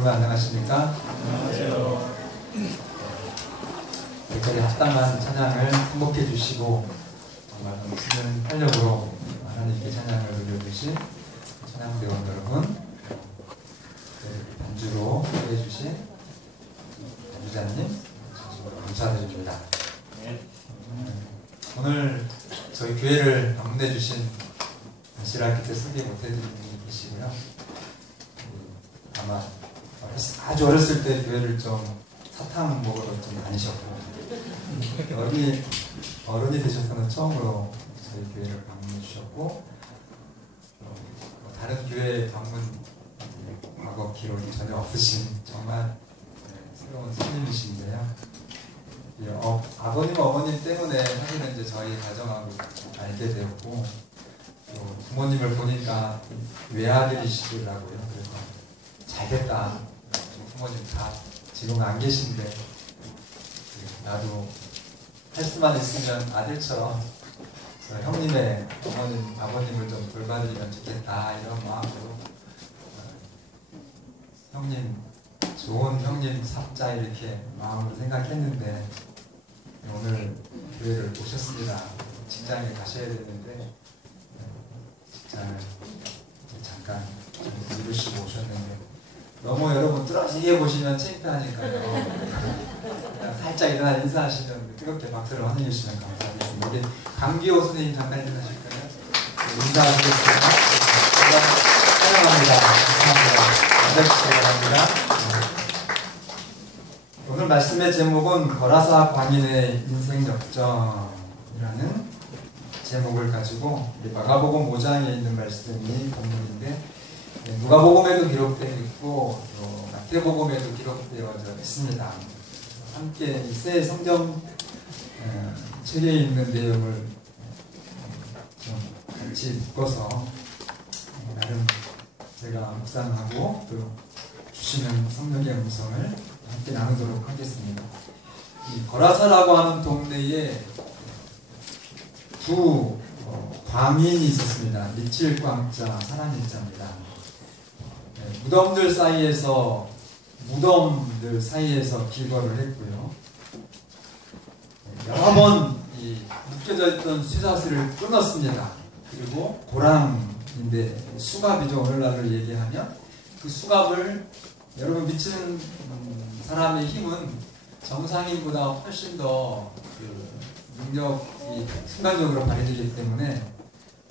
여러분 안녕하십니까? 안녕하세요. 여기까지 합당한 찬양을 행복해 주시고 정말 넘치는 활력으로 하나님께 찬양을 올려주신 찬양대원 여러분, 반주로 소개해 주신 반주자님 감사드립니다. 네. 오늘 저희 교회를 방문해 주신 안시라 그때 소개 못해드린 분이 계시고요. 아마 아주 어렸을 때 교회를 좀 사탕 먹으러 좀 다니셨고 어른이 되셔서는 처음으로 저희 교회를 방문해 주셨고 다른 교회 방문 과거 기록이 전혀 없으신 정말 새로운 손님이신데요. 아버님 어머님 때문에 사실은 이제 저희 가정하고 알게 되었고 또 부모님을 보니까 외아들이시더라고요. 그래서 잘됐다. 부모님 다 지금 안 계신데 나도 할 수만 있으면 아들처럼 형님의 어머님 아버님을 좀 돌봐드리면 좋겠다 이런 마음으로 형님 좋은 형님 삼자 이렇게 마음으로 생각했는데 오늘 교회를 오셨습니다. 직장에 가셔야 되는데 직장을 잠깐 좀 이루시고 오셨는데 너무 여러분 뚫어지게 보시면 창피하니까요. 그냥 살짝 일어나 인사하시면 뜨겁게 박수를 환영해 주시면 감사하겠습니다. 우리 강기호 선생님 잠깐 일어나실까요? 인사하시겠습니다. 사랑합니다. 감사합니다. 오늘 말씀의 제목은 거라사 광인의 인생 역정이라는 제목을 가지고 마가복음 5장에 있는 말씀이 본문인데 누가복음에도 기록되어 있고 또 마태복음에도 기록되어 있습니다. 함께 이 새 성경 책에 있는 내용을 좀 같이 묶어서 나름 제가 묵상하고 또 주시는 성령의 음성을 함께 나누도록 하겠습니다. 이 거라사라고 하는 동네에 두 광인이 있었습니다. 미칠광자, 사랑일자입니다. 무덤들 사이에서 길거를 했고요. 여러 번 묶여져 있던 쇠사슬을 끊었습니다. 그리고 고랑인데 수갑이죠. 오늘날을 얘기하면 그 수갑을 여러분 미치는 사람의 힘은 정상인보다 훨씬 더 능력이 순간적으로 발휘되기 때문에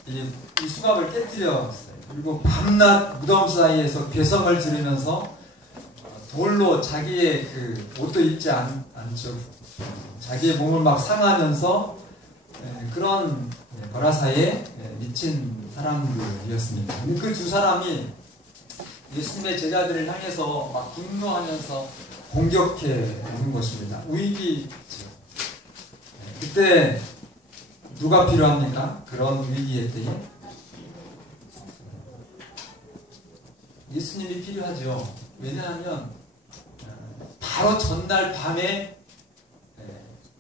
이 수갑을 깨뜨렸어요. 그리고 밤낮 무덤 사이에서 괴성을 지르면서 돌로 자기의 그 옷도 입지 않죠. 자기의 몸을 막 상하면서 그런 거라사에 미친 사람들이었습니다. 그 두 사람이 예수님의 제자들을 향해서 막 분노하면서 공격해 오는 것입니다. 위기죠. 그때 누가 필요합니까? 그런 위기의 때에 예수님이 필요하죠. 왜냐하면 바로 전날 밤에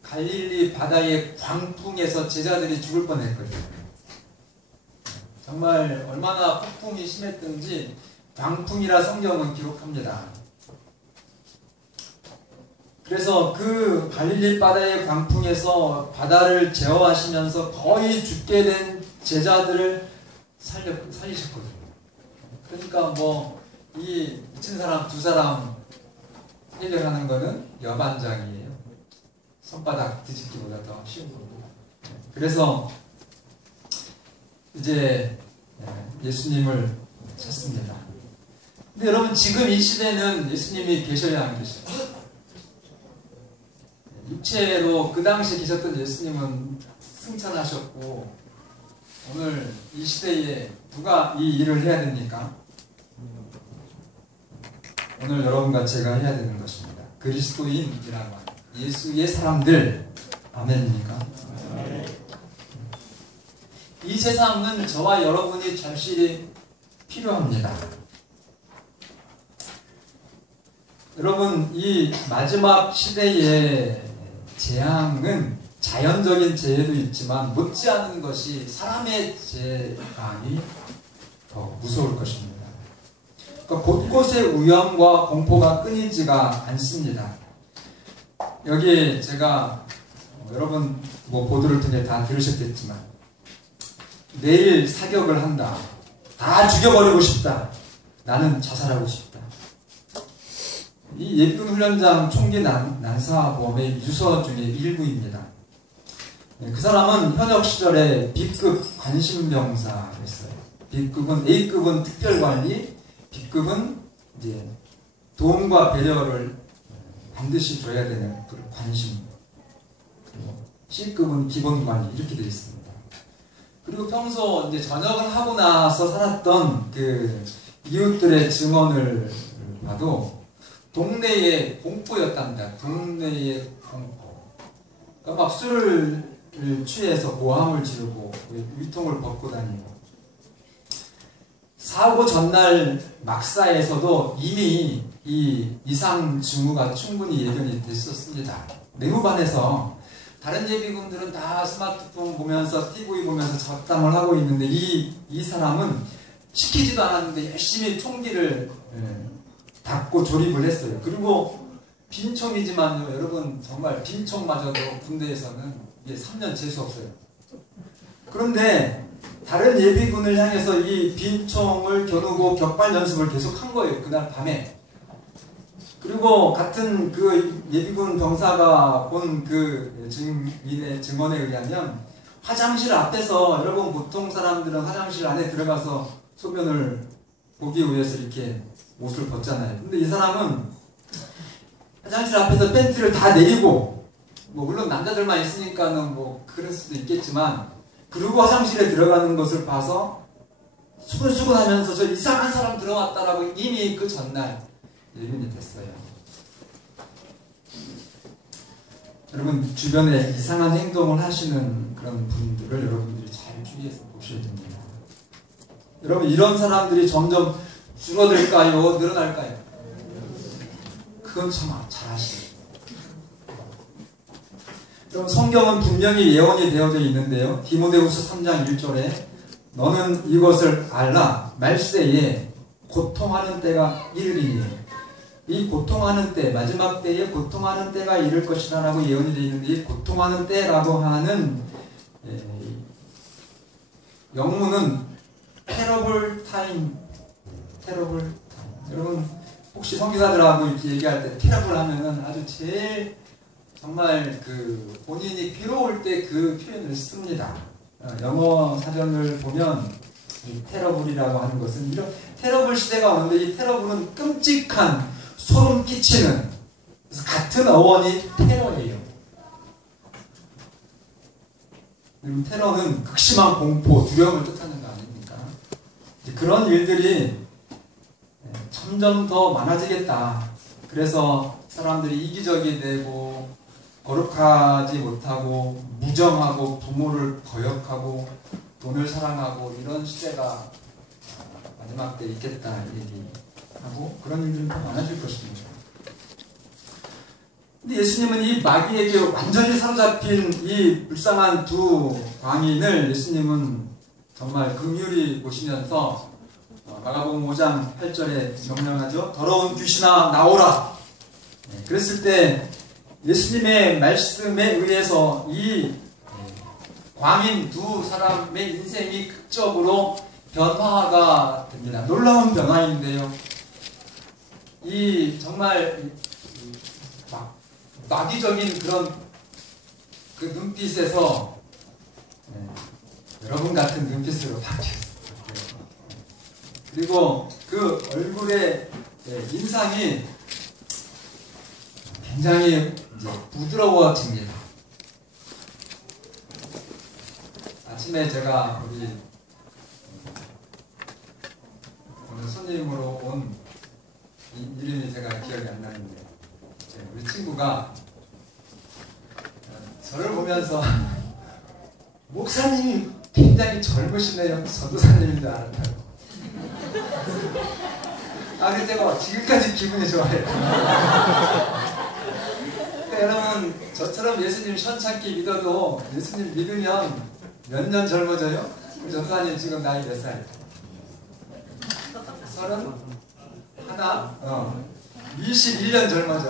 갈릴리 바다의 광풍에서 제자들이 죽을 뻔했거든요. 정말 얼마나 폭풍이 심했던지 광풍이라 성경은 기록합니다. 그래서 그 갈릴리 바다의 광풍에서 바다를 제어하시면서 거의 죽게 된 제자들을 살리셨거든요. 그러니까 이 미친 사람 두 사람 해결하는 거는 여반장이에요. 손바닥 뒤집기보다 더 쉬운 거고. 그래서 이제 예수님을 찾습니다. 근데 여러분 지금 이 시대는 예수님이 계셔야 안 계셔요? 육체로 그 당시에 계셨던 예수님은 승천하셨고 오늘 이 시대에 누가 이 일을 해야 됩니까? 오늘 여러분과 제가 해야 되는 것입니다. 그리스도인이라고 하는 예수의 사람들. 아멘입니까? 이 세상은 저와 여러분이 절실히 필요합니다. 여러분 이 마지막 시대의 재앙은 자연적인 재해도 있지만 못지않은 것이 사람의 재앙이 더 무서울 것입니다. 그러니까 곧 곳곳의 위험과 공포가 끊이지가 않습니다. 여기 제가 여러분 뭐 보도를 통해 다 들으셨겠지만 내일 사격을 한다. 다 죽여버리고 싶다. 나는 자살하고 싶다. 이 예비군 훈련장 총기 난사범의 유서 중에 일부입니다. 그 사람은 현역 시절에 B급 관심병사였어요. B급은 A급은 특별관리, B급은 이제 도움과 배려를 반드시 줘야 되는 그 관심. 그리고 C급은 기본관리 이렇게 되어 있습니다. 그리고 평소 이제 전역을 하고 나서 살았던 그 이웃들의 증언을 봐도 동네의 공포였답니다. 동네의 공포. 그러니까 막 술을 취해서 고함을 지르고 위통을 벗고 다니고 사고 전날 막사에서도 이미 이 이상 징후가 충분히 예견이 됐었습니다. 내무반에서 다른 예비군들은 다 스마트폰 보면서 TV 보면서 잡담을 하고 있는데 이 사람은 시키지도 않았는데 열심히 총기를 닫고 조립을 했어요. 그리고 빈총이지만요, 여러분 정말 빈총마저도 군대에서는 이게 3년 재수 없어요. 그런데 다른 예비군을 향해서 이 빈총을 겨누고 격발 연습을 계속 한 거예요. 그날 밤에. 그리고 같은 그 예비군 병사가 본 그 증인의 증언에 의하면 화장실 앞에서 여러분 보통 사람들은 화장실 안에 들어가서 소변을 보기 위해서 이렇게 옷을 벗잖아요. 근데 이 사람은 화장실 앞에서 팬티를 다 내리고 뭐 물론 남자들만 있으니까는 뭐 그럴 수도 있겠지만 그리고 화장실에 들어가는 것을 봐서 수근수근 하면서 저 이상한 사람 들어왔다라고 이미 그 전날 예견이 됐어요. 여러분 주변에 이상한 행동을 하시는 그런 분들을 여러분들이 잘 주의해서 보셔야 됩니다. 여러분 이런 사람들이 점점 줄어들까요? 늘어날까요? 그건 참 잘 아시죠. 여러분 성경은 분명히 예언이 되어져 있는데요. 디모데후서 3장 1절에 너는 이것을 알라. 말세에 고통하는 때가 이르리니 이 고통하는 때, 마지막 때에 고통하는 때가 이를 것이다 라고 예언이 되어 있는데 이 고통하는 때라고 하는 영문은 terrible time. 여러분 혹시 선교사들하고 이렇게 얘기할 때 terrible 하면은 아주 제일 정말 그 본인이 괴로울 때 그 표현을 씁니다. 영어 사전을 보면 이 terrible이라고 하는 것은 이런 terrible 시대가 오는데 이 terrible은 끔찍한 소름 끼치는, 그래서 같은 어원이 테러예요. 테러는 극심한 공포, 두려움을 뜻하는 거 아닙니까? 그런 일들이 점점 더 많아지겠다. 그래서 사람들이 이기적이 되고 거룩하지 못하고 무정하고 부모를 거역하고 돈을 사랑하고 이런 시대가 마지막 때 있겠다 얘기하고 그런 일들이 더 많아질 것입니다. 근데 예수님은 이 마귀에게 완전히 사로잡힌 이 불쌍한 두 광인을 예수님은 정말 긍휼히 보시면서 마가복음 5장 8절에 명령하죠. 더러운 귀신아 나오라. 그랬을 때 예수님의 말씀에 의해서 이 광인 두 사람의 인생이 극적으로 변화가 됩니다. 놀라운 변화인데요. 이 정말 마귀적인 그런 그 눈빛에서 여러분 같은 눈빛으로 바뀌었어요. 그리고 그 얼굴의 인상이 굉장히 이제 부드러워집니다. 아침에 제가 우리 오늘 손님으로 온 이름이 제가 기억이 안 나는데 우리 친구가 저를 보면서 목사님이 굉장히 젊으시네요. 전도사님인 줄 알았다고. 근데 제가 지금까지 기분이 좋아요. 그러니까 여러분 저처럼 예수님 현찮게 믿어도 예수님 믿으면 몇 년 젊어져요? 우리 전도사님 지금 나이 몇 살? 31? 하나? 21년 젊어져.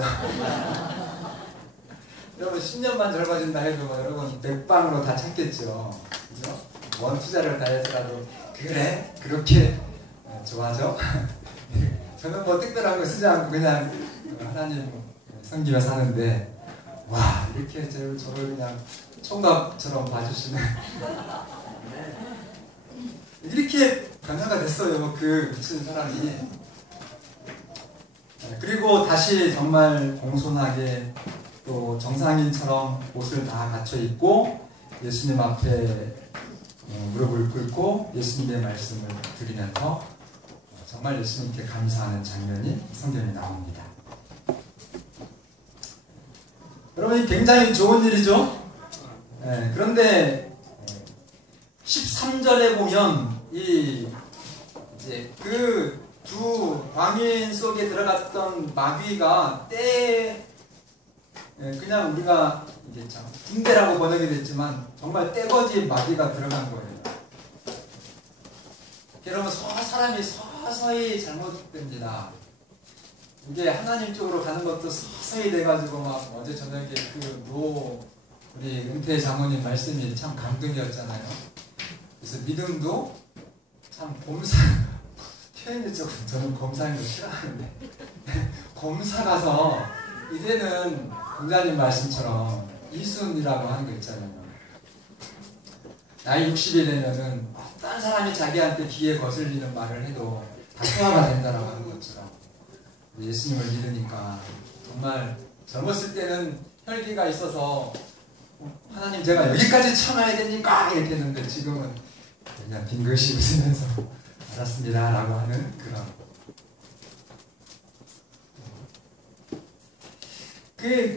여러분 10년만 젊어진다 해도 뭐 여러분 맥방으로 다 찾겠죠. 그죠? 원 투자를 다 해서라도 그래? 그렇게 좋아져? 저는 뭐 특별한 거 쓰지 않고 그냥 하나님 섬기며 사는데 와 이렇게 저를 그냥 총각처럼 봐주시는 이렇게 변화가 됐어요. 그 미친 사람이. 그리고 다시 정말 공손하게 또 정상인처럼 옷을 다 갖춰 입고 예수님 앞에 무릎을 꿇고 예수님의 말씀을 드리면서 정말 예수님께 감사하는 장면이 성경에 나옵니다. 여러분 굉장히 좋은 일이죠? 그런데 13절에 보면 이제 그 두 광인 속에 들어갔던 마귀가 그냥 우리가 이게 참 군대라고 번역이 됐지만 정말 떼거지 마귀가 들어간 거예요. 여러분 사람이 서서히 잘못됩니다. 이게 하나님 쪽으로 가는 것도 서서히 돼가지고 막 어제 저녁에 우리 은퇴 장모님 말씀이 참 감동이었잖아요. 그래서 믿음도 참 표현이 조금 저는 검사하는 거 싫어하는데 검사 가서 이제는 공자님 말씀처럼 이순이라고 하는 거 있잖아요. 나이 60이 되면은 어떤 사람이 자기한테 귀에 거슬리는 말을 해도 다 소화가 된다라고 하는 것처럼 예수님을 믿으니까 정말 젊었을 때는 혈기가 있어서 하나님 제가 여기까지 참아야 됩니까? 이렇게 했는데 지금은 그냥 빙긋이 웃으면서 알았습니다 라고 하는 그런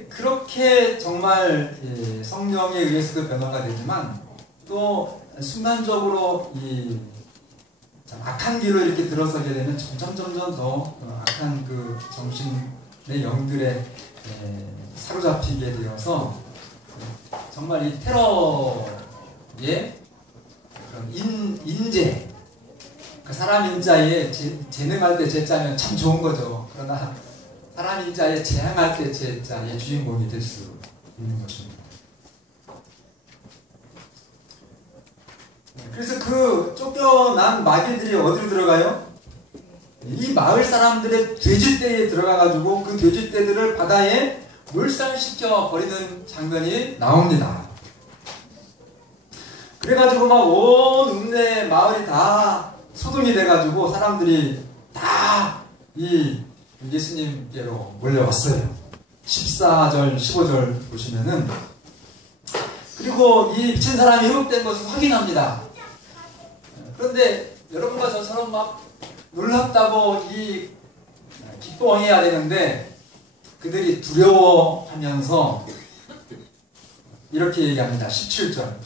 그렇게 정말 성령에 의해서도 변화가 되지만 또 순간적으로 이 악한 길로 이렇게 들어서게 되면 점점 더 악한 그 정신의 영들에 사로잡히게 되어서 정말 이 테러의 그런 인재 그 사람 인자에 재능할 때 재자면 참 좋은 거죠. 그러나 사람 인자에 재앙할 때 재자의 주인공이 될 수 있는 것입니다. 그래서 그 쫓겨난 마귀들이 어디로 들어가요? 이 마을 사람들의 돼지떼에 들어가가지고 그 돼지떼들을 바다에 몰살시켜 버리는 장면이 나옵니다. 그래가지고 막 온 읍내 마을이 다 소동이 돼가지고 사람들이 다 이 예수님께로 몰려왔어요. 14절, 15절 보시면은 그리고 이 미친 사람이 흡입된 것을 확인합니다. 그런데 여러분과 저처럼 막 놀랍다고 기뻐해야 되는데 그들이 두려워하면서 이렇게 얘기합니다. 17절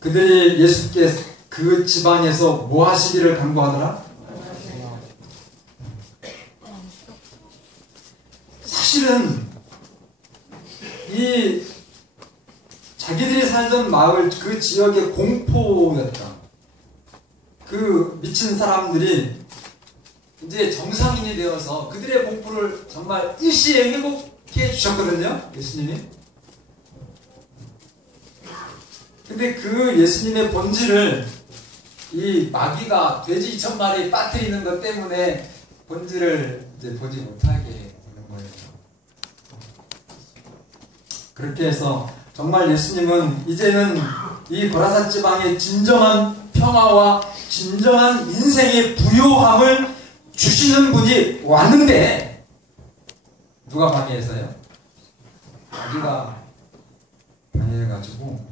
그들이 예수께 그 지방에서 뭐 하시기를 간구하더라? 사실은 이 자기들이 살던 마을 그 지역의 공포였다. 그 미친 사람들이 이제 정상인이 되어서 그들의 공포를 정말 일시에 회복해 주셨거든요. 예수님이. 근데 그 예수님의 본질을 이 마귀가 돼지 2,000마리 빠뜨리는 것 때문에 본질을 이제 보지 못하게 되는 거예요. 그렇게 해서 정말 예수님은 이제는 이 고라사 지방의 진정한 평화와 진정한 인생의 부요함을 주시는 분이 왔는데 누가 방해해서요? 마귀가 방해해가지고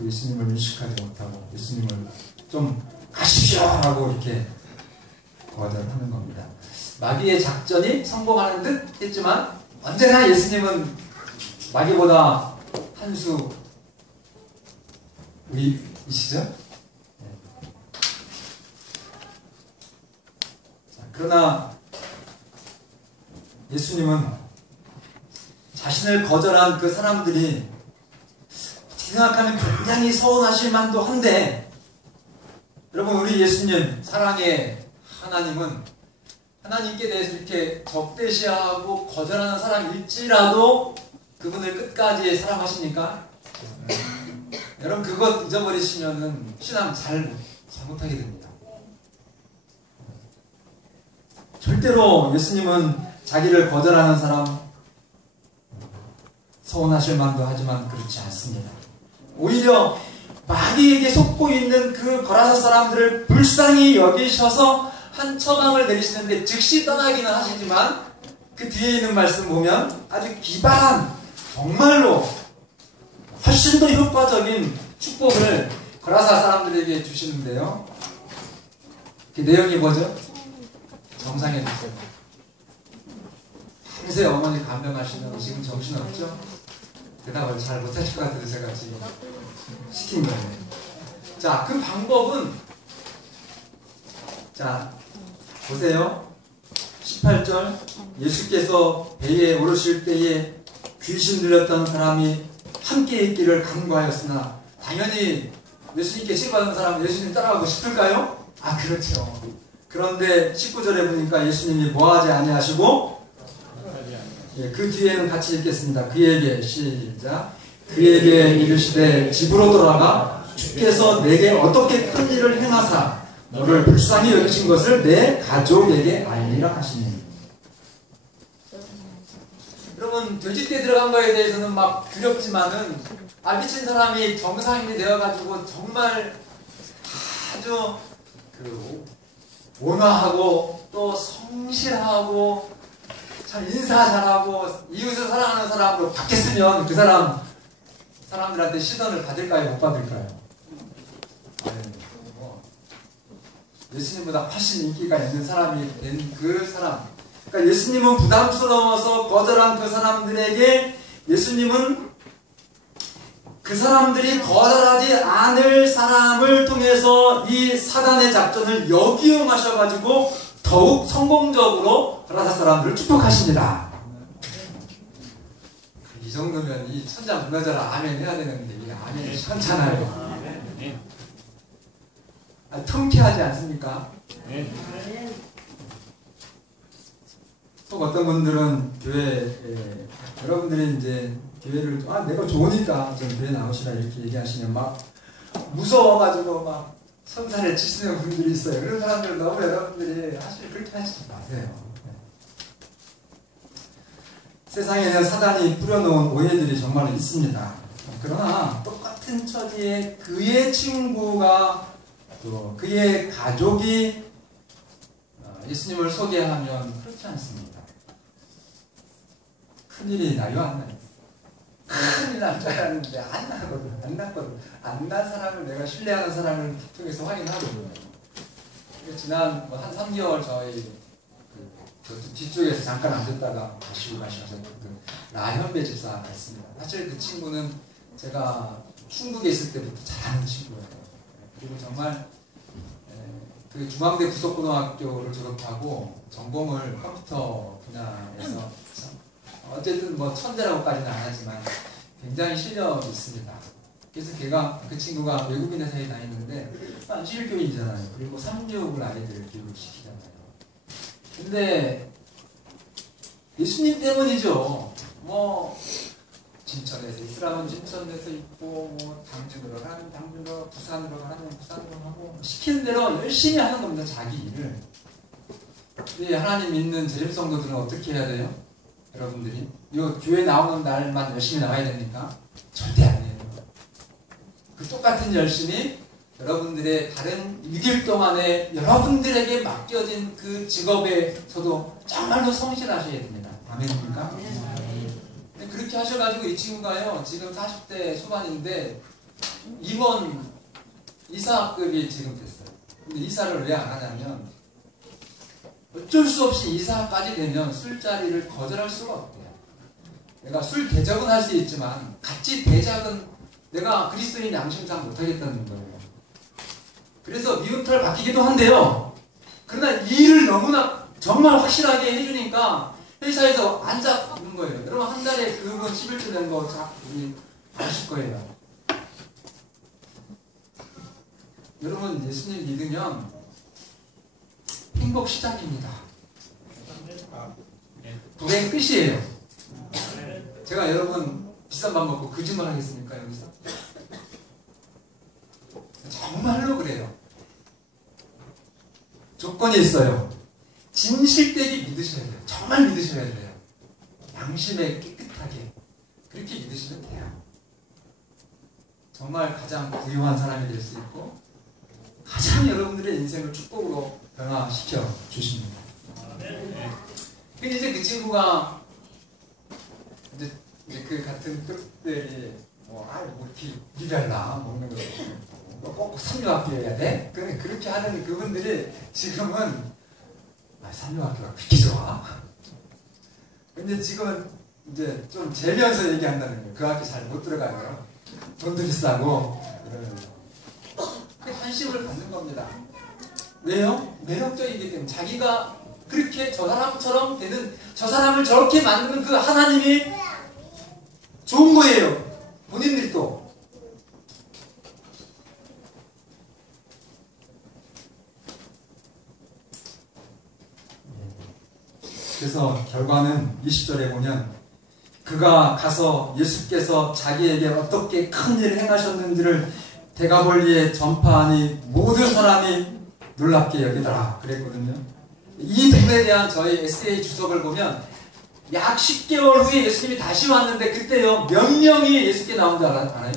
예수님을 인식하지 못하고 예수님을 좀 가십시오 하고 이렇게 거절하는 겁니다. 마귀의 작전이 성공하는 듯 했지만 언제나 예수님은 마귀보다 한 수 위이시죠? 그러나 예수님은 자신을 거절한 그 사람들이 생각하면 굉장히 서운하실 만도 한데 여러분 우리 예수님 사랑의 하나님은 하나님께 대해서 이렇게 적대시하고 거절하는 사람일지라도 그분을 끝까지 사랑하십니까? 여러분 그것 잊어버리시면은 신앙 잘못하게 됩니다. 절대로 예수님은 자기를 거절하는 사람 서운하실 만도 하지만 그렇지 않습니다. 오히려 마귀에게 속고 있는 그 거라사 사람들을 불쌍히 여기셔서 한 처방을 내리시는데 즉시 떠나기는 하시지만 그 뒤에 있는 말씀 보면 아주 기발한 정말로 훨씬 더 효과적인 축복을 거라사 사람들에게 주시는데요. 그 내용이 뭐죠? 정상에 주세요. 평소에 어머니 간병하시는 지금 정신없죠? 대답을 잘 못하실 것 같아서 제가 지금 시킨 거예요. 자, 그 방법은 자, 보세요. 18절 예수께서 배에 오르실 때에 귀신 들렸던 사람이 함께 있기를 간구하였으나 당연히 예수님께 치료받은 사람은 예수님 따라가고 싶을까요? 아, 그렇죠. 그런데 19절에 보니까 예수님이 뭐하지 아니하시고 그 뒤에는 같이 읽겠습니다. 그에게 시작. 그에게 이르시되 집으로 돌아가 주께서 내게 어떻게 큰 일을 행하사 너를 불쌍히 여기신 것을 내 가족에게 알리라 하시니. 여러분 돼지떼 들어간 거에 대해서는 막 두렵지만은 미친 사람이 정상인이 되어가지고 정말 아주 온화하고 또 성실하고 참 인사 잘하고 이웃을 사랑하는 사람으로 바뀌었으면 그 사람들한테 시선을 받을까요? 못 받을까요? 예수님보다 훨씬 인기가 있는 사람이 된 그 사람. 그러니까 예수님은 부담스러워서 거절한 그 사람들에게 예수님은 그 사람들이 거절하지 않을 사람을 통해서 이 사단의 작전을 역이용하셔가지고 더욱 성공적으로 거라사 사람들을 축복하십니다. 이 정도면 이 천자문화자라 아멘 해야 되는데 이 아멘이 천잖아요. 통쾌하지 않습니까? 또 어떤 분들은 교회 여러분들이 이제 교회를 내가 좋으니까 좀 교회 나오시라 이렇게 얘기하시면 막 무서워가지고 막 손살에 치시는 분들이 있어요. 그런 사람들 너무 여러분들이 사실 그렇게 하시지 마세요. 세상에는 사단이 뿌려놓은 오해들이 정말 있습니다. 그러나 똑같은 처지에 그의 친구가 또 그의 가족이 예수님을 소개하면 그렇지 않습니다. 큰일이 나요, 안 나요? 큰일 날 줄 알았는데 안 나거든, 안 났거든. 안 난 사람을 내가 신뢰하는 사람을 통해서 확인하거든요. 지난 한 3개월 저희 뒤쪽에서 잠깐 앉았다가 가시고 가셔서 라현배 집사 갔습니다. 사실 그 친구는 제가 충북에 있을 때부터 잘 아는 친구예요. 그리고 정말 그 중앙대 부속고등학교를 졸업하고 전공을 컴퓨터 분야에서 어쨌든 뭐 천재라고까지는 안 하지만 굉장히 실력이 있습니다. 그래서 그 친구가 외국인 회사에 다니는데 안실교인이잖아요. 그리고 삼육을 아이들 교육을 시키잖아요. 근데 예수님 때문이죠. 뭐 진천에서 있으라면 진천에서 있고 뭐 당진으로 가면 당진으로 부산으로 가면 부산으로 하고 시키는 대로 열심히 하는 겁니다. 자기 일을. 근데 하나님 믿는 재림성도들은 어떻게 해야 돼요? 여러분들이 이 교회 나오는 날만 열심히 나가야 됩니까? 절대 아니에요. 그 똑같은 열심히 여러분들의 다른 6일 동안에 여러분들에게 맡겨진 그 직업에서도 정말로 성실하셔야 됩니다. 아멘입니까? 그렇게 하셔가지고 이 친구가요 지금 40대 초반인데 임원 이사급이 지금 됐어요. 근데 이사를 왜 안 하냐면 어쩔 수 없이 이사까지 되면 술자리를 거절할 수가 없대요. 내가 술 대접은 할 수 있지만 같이 대접은 내가 그리스도인 양심상 못하겠다는 거예요. 그래서 미움털 바뀌기도 한데요. 그러나 일을 너무나 정말 확실하게 해주니까 회사에서 안 잡는 거예요. 여러분 한 달에 그분 11조 되는 거 우리 아실 거예요. 여러분 예수님 믿으면 행복 시작입니다. 불행 끝이에요. 제가 여러분 비싼 밥 먹고 거짓말 하겠습니까 여기서? 정말로 그래요. 조건이 있어요. 진실되게 믿으셔야 돼요. 정말 믿으셔야 돼요. 양심에 깨끗하게 그렇게 믿으시면 돼요. 정말 가장 부유한 사람이 될 수 있고 가장 여러분들의 인생을 축복으로 변화시켜 주십니다. 근데 이제 그 친구가 이제 그 같은 끝들이 뭐 이렇게 리별나 먹는 거 꼭 삼류학교여야 돼? 그렇게 하는 그분들이 지금은 삼류학교가 그렇게 좋아? 근데 지금은 이제 좀 재면서 얘기한다는 거예요. 그 학교 잘 못 들어가요. 돈도 비싸고 이러면서 관심을 받는 겁니다. 왜요? 매력적이기 때문에 자기가 그렇게 저 사람처럼 되는 저 사람을 저렇게 만드는 그 하나님이 좋은 거예요. 본인들이 또 그래서 결과는 20절에 보면 그가 가서 예수께서 자기에게 어떻게 큰 일을 행하셨는지를 데가볼리에 전파하니 모든 사람이 놀랍게 여기더라 그랬거든요. 이 부분에 대한 저희 SA 주석을 보면 약 10개월 후에 예수님이 다시 왔는데 그때요 몇 명이 예수께 나온 줄 알아요?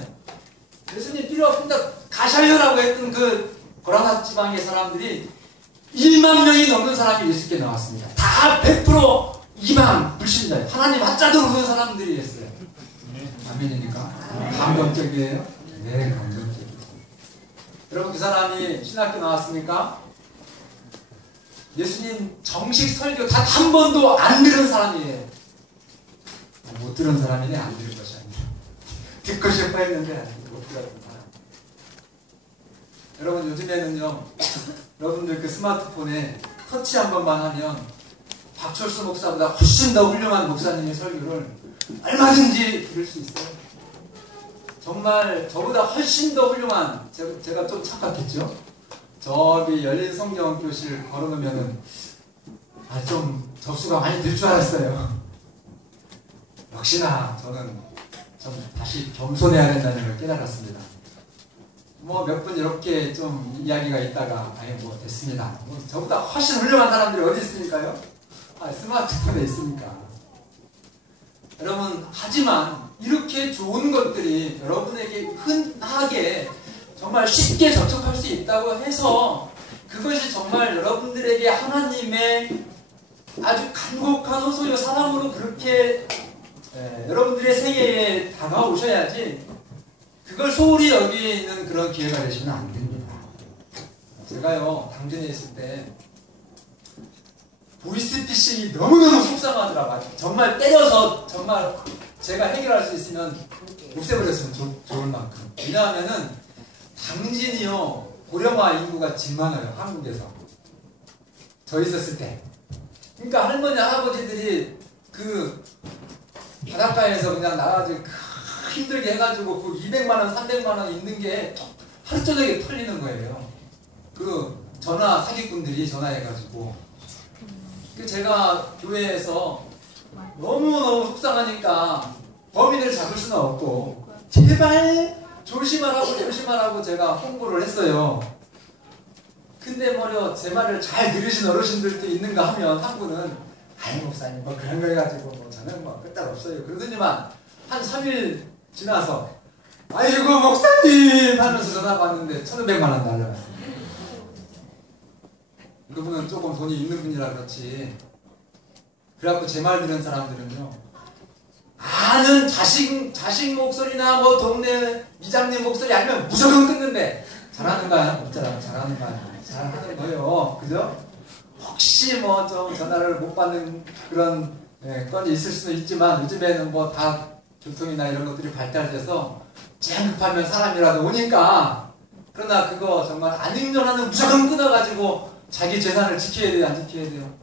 예수님 필요 없습니다 가셔요라고 했던 그 고라사 지방의 사람들이 1만 명이 넘는 사람이 예수께 나왔습니다. 다 100% 이방 불신자예요. 하나님 하자도 그런 사람들이 했어요. 아멘이니까 감동적이에요. 네, 감동적이에요. 여러분 그 사람이 신학교 나왔습니까? 예수님 정식 설교 단 한 번도 안 들은 사람이에요. 못 들은 사람이네. 안 들은 것이 아니라 듣고 싶어 했는데 못 들었던 사람. 여러분 요즘에는요 여러분들 그 스마트폰에 터치 한 번만 하면 박철수 목사보다 훨씬 더 훌륭한 목사님의 설교를 얼마든지 들을 수 있어요. 정말 저보다 훨씬 더 훌륭한 제가 좀 착각했죠. 저기 열린 성경 교실 걸어놓으면은 좀 접수가 많이 될 줄 알았어요. 역시나 저는 좀 다시 겸손해야 된다는 걸 깨달았습니다. 뭐 몇 분 이렇게 좀 이야기가 있다가 뭐 됐습니다. 뭐 저보다 훨씬 훌륭한 사람들이 어디 있으니까요? 스마트폰에 있으니까. 여러분 하지만 이렇게 좋은 것들이 여러분에게 흔하게 정말 쉽게 접촉할 수 있다고 해서 그것이 정말 여러분들에게 하나님의 아주 간곡한 호소요 사랑으로 그렇게 여러분들의 세계에 다가오셔야지 그걸 소홀히 여기는 그런 기회가 되시면 안 됩니다. 제가요 당진에 있을 때 보이스피싱이 너무너무 속상하더라고요. 정말 때려서 정말 제가 해결할 수 있으면 없애버렸으면 좋을 만큼. 왜냐하면은 당진이요 고령화 인구가 집 많아요. 한국에서 저 있었을 때. 그러니까 할머니 할아버지들이 그 바닷가에서 그냥 나가지고 힘들게 해가지고 그 200만원 300만원 있는 게 하루 저녁에 털리는 거예요. 그 전화 사기꾼들이 전화해가지고 제가 교회에서 너무너무 속상하니까 범인을 잡을 수는 없고 제발 조심하라고 제가 홍보를 했어요. 근데 뭐려 제 말을 잘 들으신 어르신들도 있는가 하면 한 분은 목사님 뭐 그런 거 해가지고 뭐 저는 뭐 끄떡 없어요 그러더니만 한 3일 지나서 아이고 목사님 하면서 전화 받는데 1,500만원 날라갔어요. 그분은 조금 돈이 있는 분이라 그렇지. 그래갖고 제 말 들은 사람들은요 아는 자식 목소리나 뭐 동네 이장님 목소리 아니면 무조건 끊는데 잘하는가요? 없잖아. 잘하는가요? 잘하는 거예요. 그죠? 혹시 뭐 좀 전화를 못 받는 그런 건이 있을 수도 있지만 요즘에는 뭐 다 교통이나 이런 것들이 발달돼서 제일 급하면 사람이라도 오니까 그러나 그거 정말 안 읽는 무조건 끊어가지고 자기 재산을 지켜야 돼요? 안 지켜야 돼요?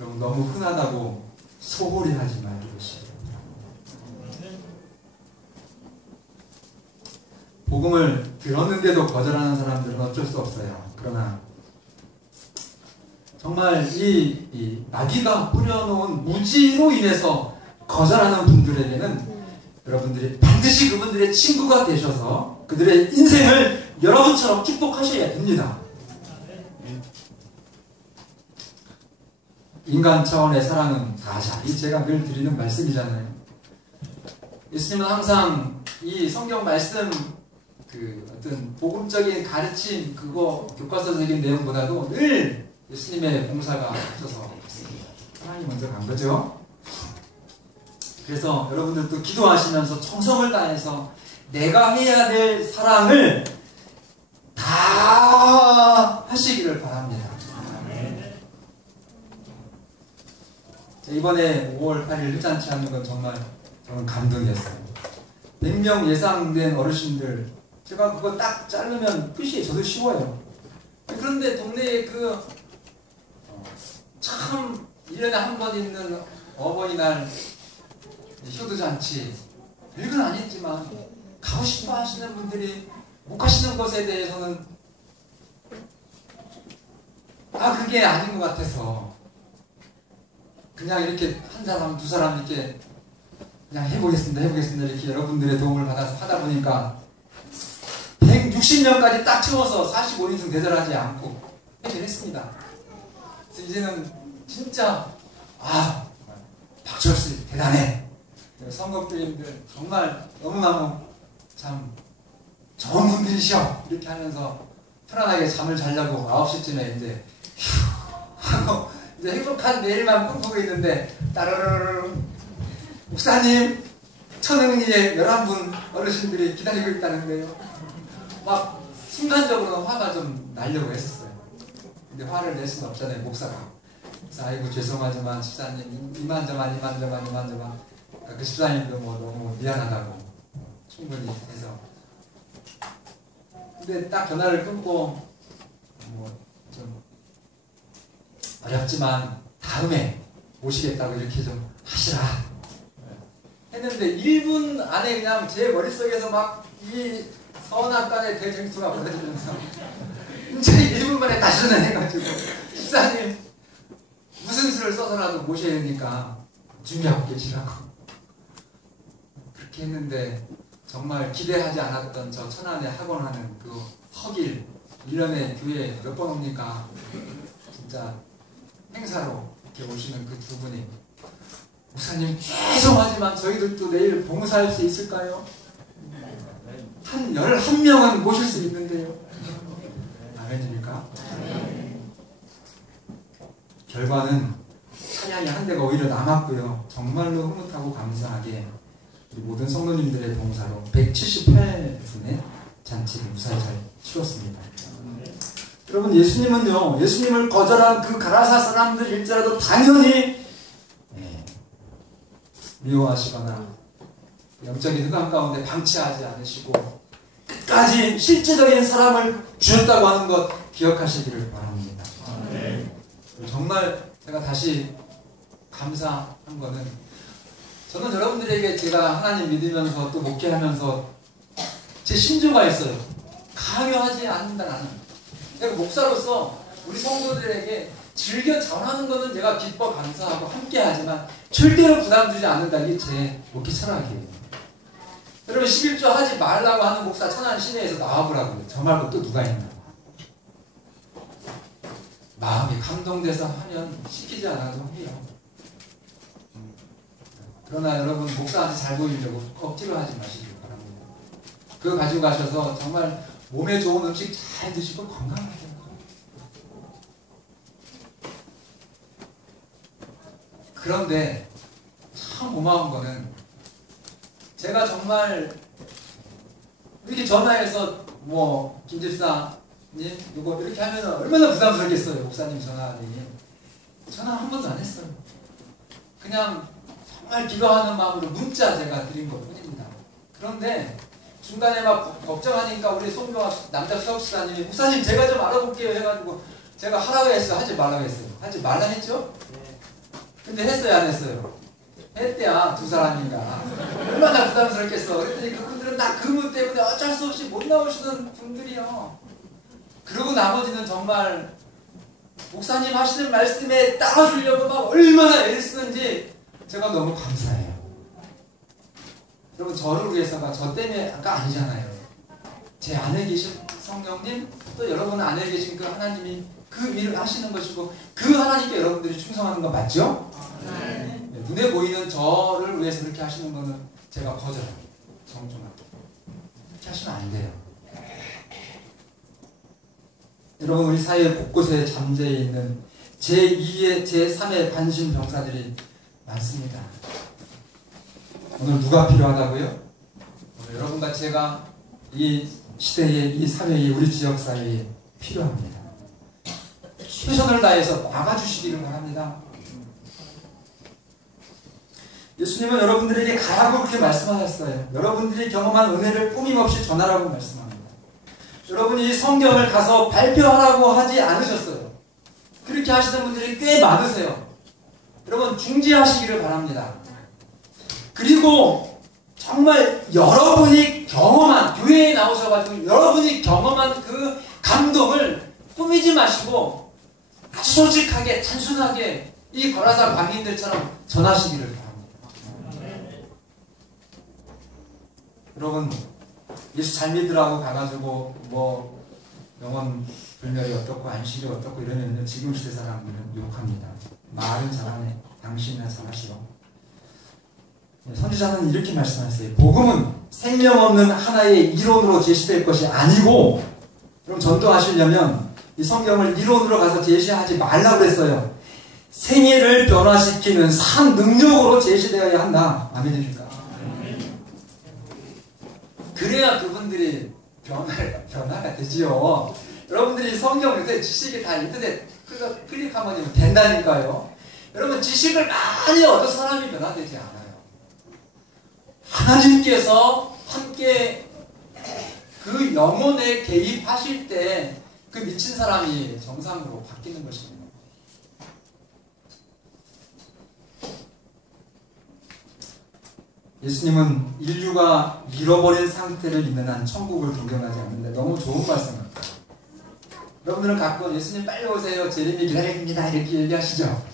여러분 너무 흔하다고 소홀히 하지 말고 싶어요. 복음을 들었는데도 거절하는 사람들은 어쩔 수 없어요. 그러나 정말 이 마귀가 뿌려놓은 무지로 인해서 거절하는 분들에게는 여러분들이 반드시 그분들의 친구가 되셔서 그들의 인생을 여러분처럼 축복하셔야 됩니다. 인간 차원의 사랑은 다자. 이 제가 늘 드리는 말씀이잖아요. 예수님은 항상 이 성경 말씀 그 어떤 복음적인 가르침 그거 교과서적인 내용보다도 늘 예수님의 봉사가 앞서서 있습니다. 하나님 먼저 간 거죠. 그래서 여러분들도 기도하시면서 정성을 다해서 내가 해야 될 사랑을 다 하시기를 바랍니다. 이번에 5월 8일 휘잔치 하는 건 정말 저는 감동이었어요. 100명 예상된 어르신들 제가 그거 딱 자르면 끝이 저도 쉬워요. 그런데 동네에 참 1년에 한 번 있는 어버이날 효도잔치 별건 아니지만 가고 싶어 하시는 분들이 못 가시는 것에 대해서는 그게 아닌 것 같아서 그냥 이렇게 한 사람 두 사람 이렇게 그냥 해보겠습니다 이렇게 여러분들의 도움을 받아서 하다 보니까 160명까지 딱 채워서 45인승 대절하지 않고 해결했습니다. 그래서 이제는 진짜 박철수 대단해. 선거교인들 정말 너무너무 참 좋은 분들이셔 이렇게 하면서 편안하게 잠을 자려고 9시쯤에 이제 하고 이제 행복한 내일만 꿈꾸고 있는데 따르르르 목사님 천흥리에 11분 어르신들이 기다리고 있다는 거예요. 막 순간적으로 화가 좀 나려고 했었어요. 근데 화를 낼 수는 없잖아요, 목사가. 그래서 아이고 죄송하지만 집사님 이만저만 그 집사님도 뭐 너무 미안하다고 충분히 해서 근데 딱 전화를 끊고 뭐 좀 어렵지만 다음에 오시겠다고 이렇게 좀 하시라 했는데 1분 안에 그냥 제 머릿속에서 막 이 선악 간의 대쟁투가 벌어지면서 굉장히 1분 만에 다시 전화해가지고 집사님 무슨 수를 써서라도 모셔야 되니까 준비하고 계시라고 그렇게 했는데 정말 기대하지 않았던 저 천안에 학원하는 그 허길 1년에 교회에 몇 번 옵니까? 진짜 행사로 이렇게 오시는 그 두 분이 목사님 죄송하지만 저희들도 내일 봉사할 수 있을까요? 한 11명은 모실 수 있는데요. 아멘입니까? 결과는 찬양이 한 대가 오히려 남았고요. 정말로 흐뭇하고 감사하게 우리 모든 성도님들의 봉사로 178분의 잔치를 무사히 잘 치렀습니다. 여러분 예수님은요. 예수님을 거절한 그 가라사 사람들일지라도 당연히 미워하시거나 영적인 흑암 가운데 방치하지 않으시고 끝까지 실제적인 사랑을 주셨다고 하는 것 기억하시기를 바랍니다. 정말 제가 다시 감사한 거는 저는 여러분들에게 제가 하나님 믿으면서 또 목회하면서 제 신조가 있어요. 강요하지 않는다 나는. 내가 목사로서 우리 성도들에게 즐겨 전하는 거는 제가 기뻐 감사하고 함께하지만 절대로 부담 주지 않는다. 이게 제 목회 철학이에요. 여러분 11조 하지 말라고 하는 목사 천안 시내에서 나와보라고요. 저 말고 또 누가 있나. 마음이 감동돼서 하면 시키지 않아도 해요. 그러나 여러분 목사한테 잘 보이려고 억지로 하지 마시길 바랍니다. 그거 가지고 가셔서 정말 몸에 좋은 음식 잘 드시고 건강하게 그런데 참 고마운 거는 제가 정말 이렇게 전화해서 뭐 김집사님 이거 이렇게 하면 얼마나 부담스럽겠어요. 목사님 전화하니 전화 한 번도 안 했어요. 그냥 정말 기도하는 마음으로 문자 제가 드린 것 뿐입니다. 그런데 중간에 막 걱정하니까 우리 송교화 남자 수석시사님이 목사님 제가 좀 알아볼게요 해가지고 제가 하라고 했어요. 하지 말라고 했어요. 하지 말라 했죠? 근데 했어요 안 했어요? 했대야. 두 사람인가. 얼마나 부담스럽겠어. 그랬더니 그분들은 다 근무 때문에 어쩔 수 없이 못 나오시는 분들이요. 그리고 나머지는 정말 목사님 하시는 말씀에 따라주려고 막 얼마나 애를 쓰는지 제가 너무 감사해요. 여러분, 저를 위해서가 저 때문에가 아니잖아요. 제 안에 계신 성령님, 또 여러분 안에 계신 그 하나님이 그 일을 하시는 것이고, 그 하나님께 여러분들이 충성하는 거 맞죠? 네. 눈에 보이는 저를 위해서 그렇게 하시는 거는 제가 거절합니다. 정중하게. 그렇게 하시면 안 돼요. 여러분, 우리 사회 곳곳에 잠재해 있는 제2의, 제3의 관심 병사들이 많습니다. 오늘 누가 필요하다고요? 오늘 여러분과 제가 이 시대에, 이 사회에, 우리 지역 사회에 필요합니다. 최선을 다해서 막아주시기를 바랍니다. 예수님은 여러분들에게 가라고 그렇게 말씀하셨어요. 여러분들이 경험한 은혜를 꾸밈없이 전하라고 말씀합니다. 여러분이 성경을 가서 발표하라고 하지 않으셨어요. 그렇게 하시는 분들이 꽤 많으세요. 여러분, 중지하시기를 바랍니다. 그리고 정말 여러분이 경험한, 교회에 나오셔가지고 여러분이 경험한 그 감동을 꾸미지 마시고 아주 솔직하게, 단순하게 이 거라사 광인들처럼 전하시기를 바랍니다. 여러분, 예수 잘 믿으라고 가가지고 뭐 영원 불멸이 어떻고 안식이 어떻고 이러면 지금 시대 사람들은 욕합니다. 말은 잘하네, 당신이나 잘하시오. 선지자는 이렇게 말씀하셨어요. 복음은 생명 없는 하나의 이론으로 제시될 것이 아니고, 그럼 전도하시려면 이 성경을 이론으로 가서 제시하지 말라고 그랬어요. 생애를 변화시키는 산 능력으로 제시되어야 한다. 아멘입니까? 그래야 그분들이 변화가 되지요. 여러분들이 성경 요새 지식이 다 인터넷 클릭하면 된다니까요. 여러분, 지식을 많이 얻어서 사람이 변화되지 않아요. 하나님께서 함께 그 영혼에 개입하실 때 그 미친 사람이 정상으로 바뀌는 것입니다. 예수님은 인류가 잃어버린 상태를 있는 한 천국을 동경하지 않는데 너무 좋은 말씀입니다. 여러분들은 가끔 예수님 빨리 오세요, 재림이 기다립니다 이렇게 얘기하시죠?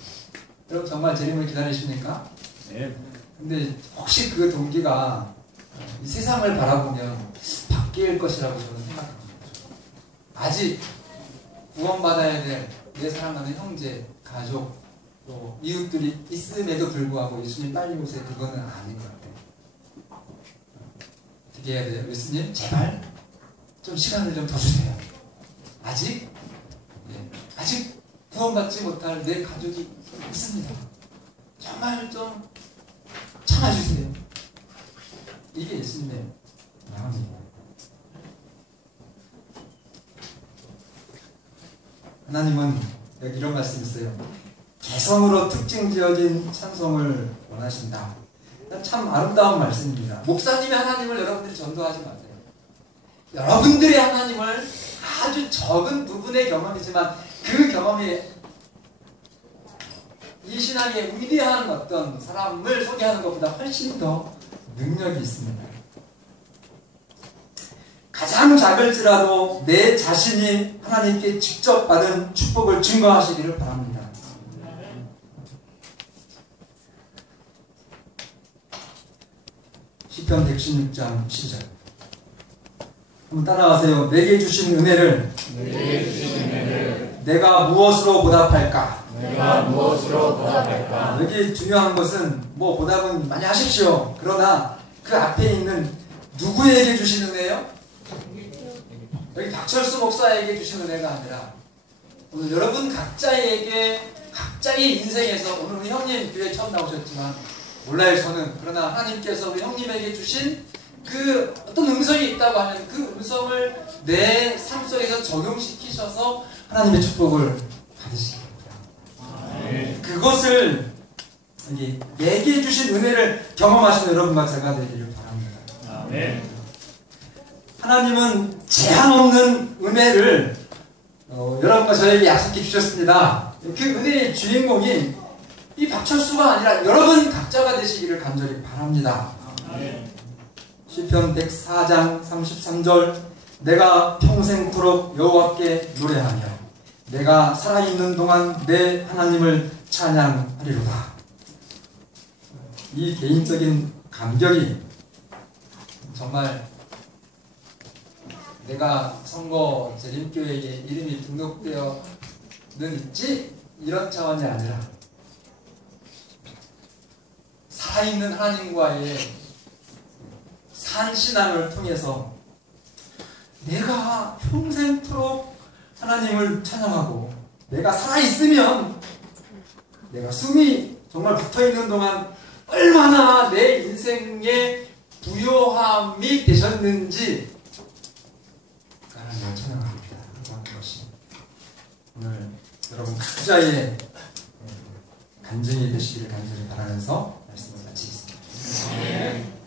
여러분, 정말 재림을 기다리십니까? 네. 근데 혹시 그 동기가 이 세상을 바라보면 바뀔 것이라고 저는 생각합니다. 아직 구원받아야 될 내 사랑하는 형제, 가족, 또 이웃들이 있음에도 불구하고 예수님 빨리 오세요, 그거는 아닌 것 같아요. 어떻게 해야 돼요? 예수님 제발 좀 시간을 좀 더 주세요. 아직 구원받지 못할 내 가족이 있습니다. 정말 좀 참아주세요. 이게 예수님의 마음입니다. 하나님은 여기 이런 말씀이 있어요. 개성으로 특징 지어진 찬송을 원하신다. 참 아름다운 말씀입니다. 목사님의 하나님을 여러분들이 전도하지 마세요. 여러분들의 하나님을 아주 적은 부분의 경험이지만 그 경험이 이 신앙의 위대한 어떤 사람을 소개하는 것보다 훨씬 더 능력이 있습니다. 가장 작을지라도 내 자신이 하나님께 직접 받은 축복을 증거하시기를 바랍니다. 시편 116장 10절 한번 따라하세요. 내게 주신 은혜를 내가 무엇으로 보답할까? 여기 중요한 것은 뭐 보답은 많이 하십시오. 그러나 그 앞에 있는 누구에게 주신 은혜요? 여기 박철수 목사에게 주신 은혜가 아니라 오늘 여러분 각자에게, 각자의 인생에서, 오늘 우리 형님 교회 처음 나오셨지만 몰라요 저는. 그러나 하나님께서 우리 형님에게 주신 그 어떤 음성이 있다고 하면 그 음성을 내 삶 속에서 적용시키셔서 하나님의 축복을 받으시기 바랍니다. 그것을 내게 주신 은혜를 경험하시는 여러분과 제가 되기를 바랍니다. 아멘. 하나님은 제한 없는 은혜를 여러분과 저에게 약속해 주셨습니다. 그 은혜의 주인공이 이 박철수가 아니라 여러분 각자가 되시기를 간절히 바랍니다. 시편 104장 33절 내가 평생토록 여호와께 노래하며 내가 살아있는 동안 내 하나님을 찬양하리로다. 이 개인적인 감격이 정말 내가 선거 재림교회에 이름이 등록되어는 있지 이런 차원이 아니라 살아있는 하나님과의 산신앙을 통해서 내가 평생토록 하나님을 찬양하고 내가 살아있으면 내가 숨이 정말 붙어있는 동안 얼마나 내 인생의 부요함이 되셨는지 하나님을 찬양합니다. 하는 것이 오늘 여러분 각자의 간증이 되시기를 간절히 바라면서 말씀을 마치겠습니다.